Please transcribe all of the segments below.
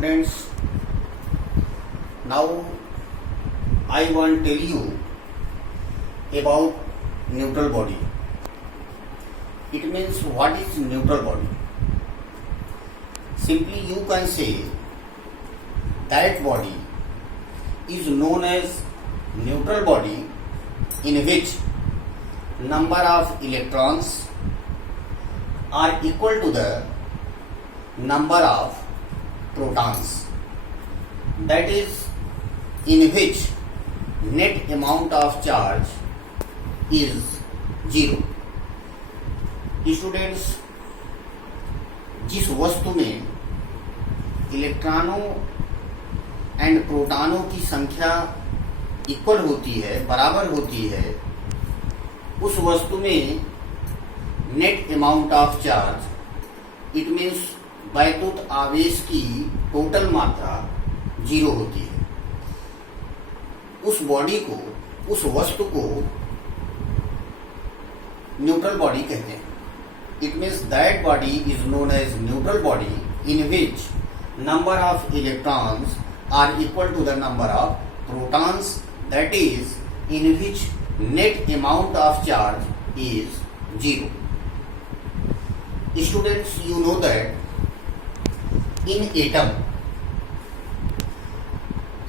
students, now I want to tell you about neutral body. It means what is neutral body? Simply you can say that body is known as neutral body in which number of electrons are equal to the number of protons, that is in which net amount of charge is zero. Students, जिस वस्तु में इलेक्ट्रॉनों and प्रोटॉनों की संख्या equal होती है, बराबर होती है, उस वस्तु में net amount of charge it means वैद्युत आवेश की टोटल मात्रा जीरो होती है। उस बॉडी को, उस वस्तु को न्यूट्रल बॉडी कहते हैं। It means that body is known as neutral body in which number of electrons are equal to the number of protons, that is in which net amount of charge is zero. Students, you know that in atom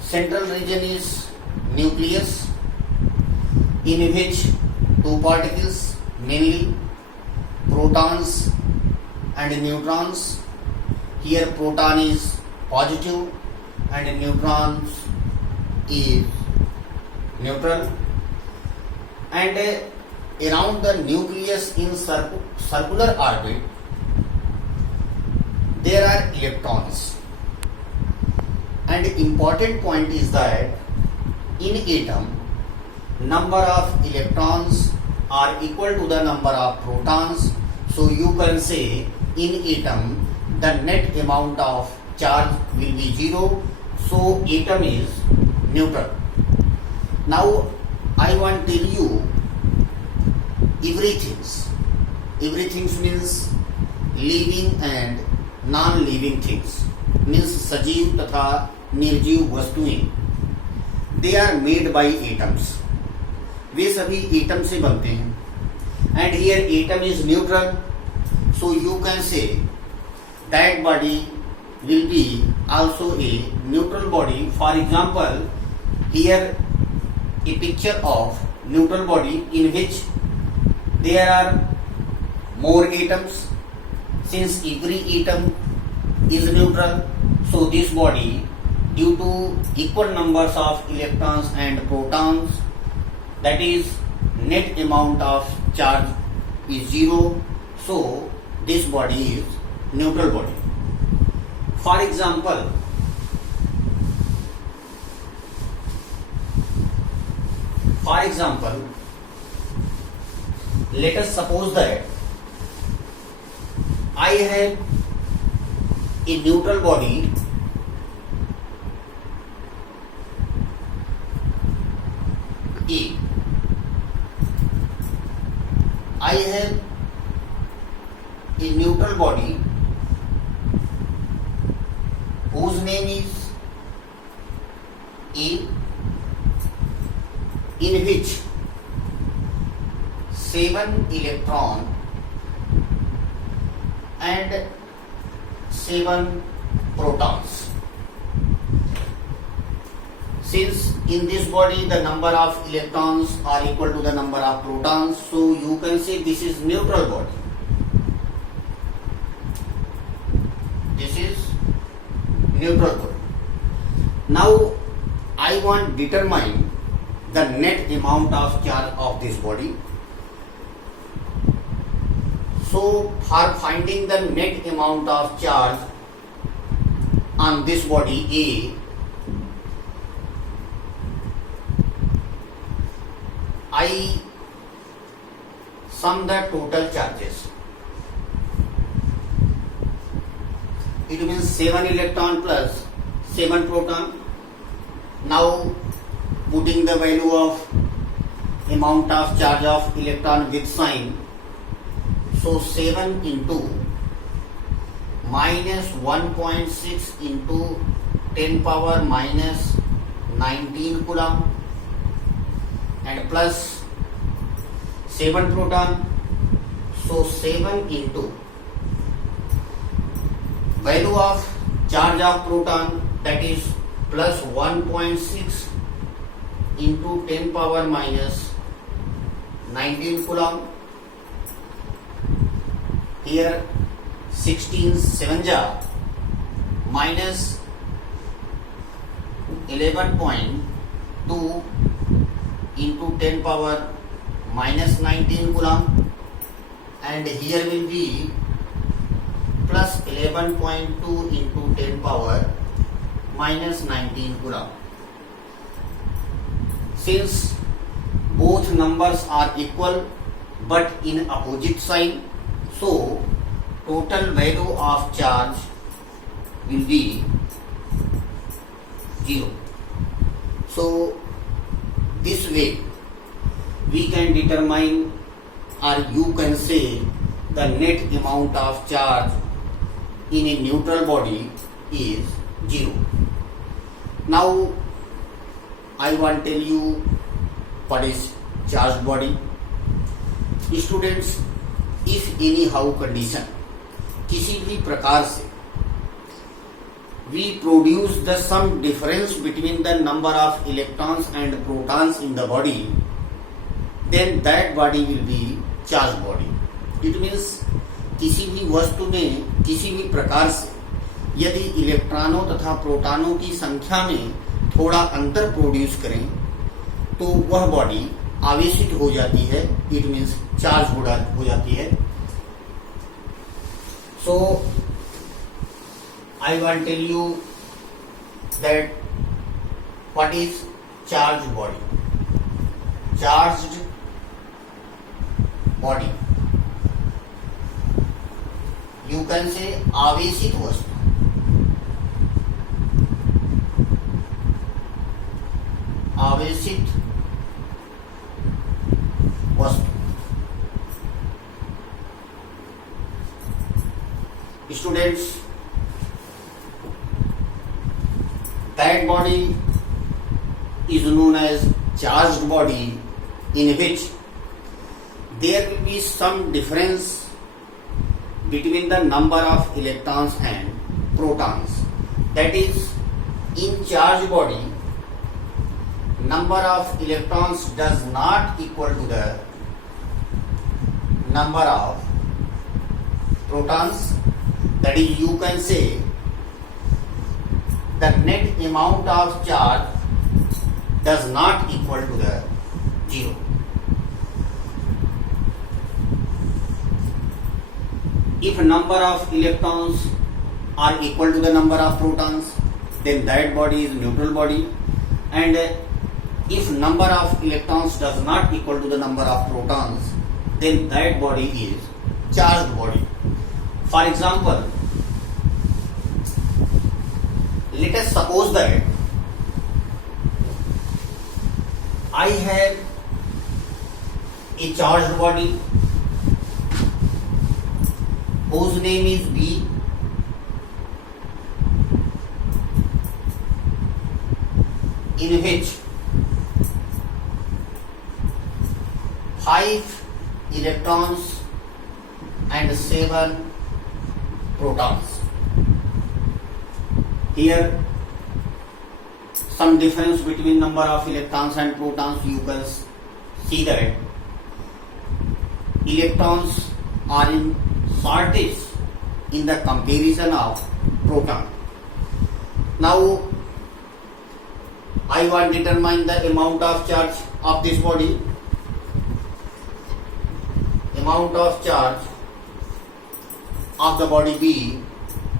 central region is nucleus in which two particles, mainly protons and neutrons. Here proton is positive and neutrons is neutral, and around the nucleus in circular orbit there are electrons. And important point is that in atom number of electrons are equal to the number of protons. So you can say in atom the net amount of charge will be zero. So atom is neutral. Now I want to tell you everything. Everything means living and non-living things. Means सजीव तथा निर्जीव वस्तुएं. They are made by atoms. वे सभी atom से बनते हैं. And here atom is neutral, so you can say that body will be also a neutral body. For example, here a picture of neutral body in which there are more atoms. Since every atom is neutral, so this body, due to equal numbers of electrons and protons, that is net amount of charge is zero, so this body is neutral body. For example, let us suppose that I have a neutral body A. I have a neutral body whose name is A, in which 7 electron and 7 protons. Since in this body the number of electrons are equal to the number of protons, so you can say this is neutral body. This is neutral body. Now I want to determine the net amount of charge of this body. So for finding the net amount of charge on this body A, I sum the total charges. It means 7 electron plus 7 proton. Now putting the value of amount of charge of electron with sign. So 7 into minus 1.6 into 10 power minus 19 coulomb and plus 7 proton. So 7 into value of charge of proton, that is plus 1.6 into 10 power minus 19 coulomb. Here 16 7 ja minus 11.2 into 10 power minus 19 coulomb, and here will be plus 11.2 into 10 power minus 19 coulomb. Since both numbers are equal but in opposite sign, so total value of charge will be 0. So this way we can determine, or you can say, the net amount of charge in a neutral body is 0. Now I want to tell you what is charged body. Students, if anyhow condition, किसी भी प्रकार से we produce the some difference between the number of electrons and protons in the body, then that body will be charged body. It means किसी भी वस्तु में किसी भी प्रकार से यदि इलेक्ट्रॉनों तथा प्रोटॉनों की संख्या में थोड़ा अंतर प्रोड्यूस करें तो वह बॉडी आवेशित हो जाती है, इट मीन्स चार्ज हो जाती है. So I want tell you that what is charge body. Charged body, you can say आवेशित वस्तु. आवेशित वस्तु. Students, that body is known as charged body, in which there will be some difference between the number of electrons and protons. That is, in charged body, number of electrons does not equal to the number of protons. That is, you can say the net amount of charge does not equal to the 0. If number of electrons are equal to the number of protons, then that body is neutral body, and if number of electrons does not equal to the number of protons, then that body is charged body. For example, let us suppose that I have a charged body whose name is B, in which 5 electrons and 7 protons. Here some difference between number of electrons and protons. You can see that electrons are in shortage in the comparison of proton. Now I want to determine the amount of charge of this body. Amount of charge of the body B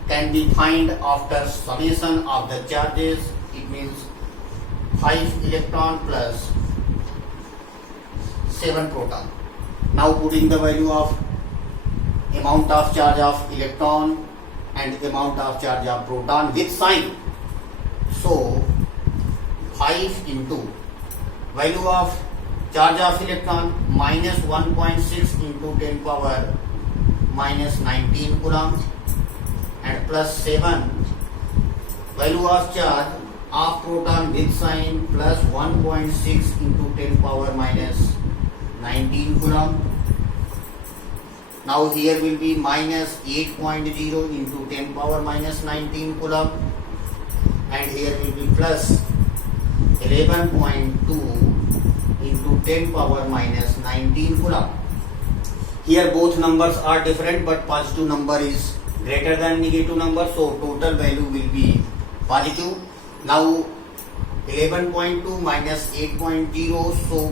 can be found after summation of the charges. It means 5 electron plus 7 proton. Now putting the value of amount of charge of electron and amount of charge of proton with sign. So 5 into value of charge of electron minus 1.6 into 10 power minus 19 coulomb and plus 7. Value of charge of proton with sign plus 1.6 into 10 power minus 19 coulomb. Now here will be minus 8.0 into 10 power minus 19 coulomb, and here will be plus 11.2 into 10 power minus 19 coulomb. Here both numbers are different, but positive number is greater than negative number, so total value will be positive. Now 11.2 minus 8.0, so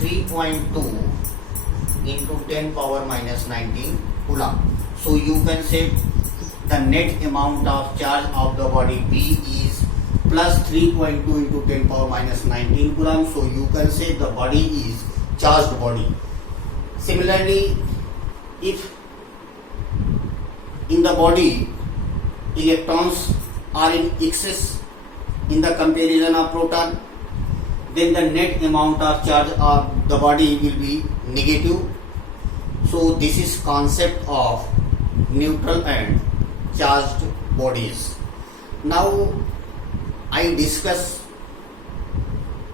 3.2 into 10 power minus 19 coulomb. So you can say the net amount of charge of the body P is plus 3.2 into 10 power minus 19 coulomb. So you can say the body is charged body. Similarly, if in the body electrons are in excess in the comparison of proton, then the net amount of charge of the body will be negative. So this is concept of neutral and charged bodies. Now I discuss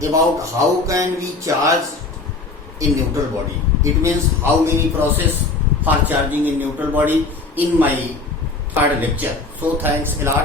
about how can we charge in neutral body. It means how many process for charging in neutral body in my third lecture. So thanks a lot.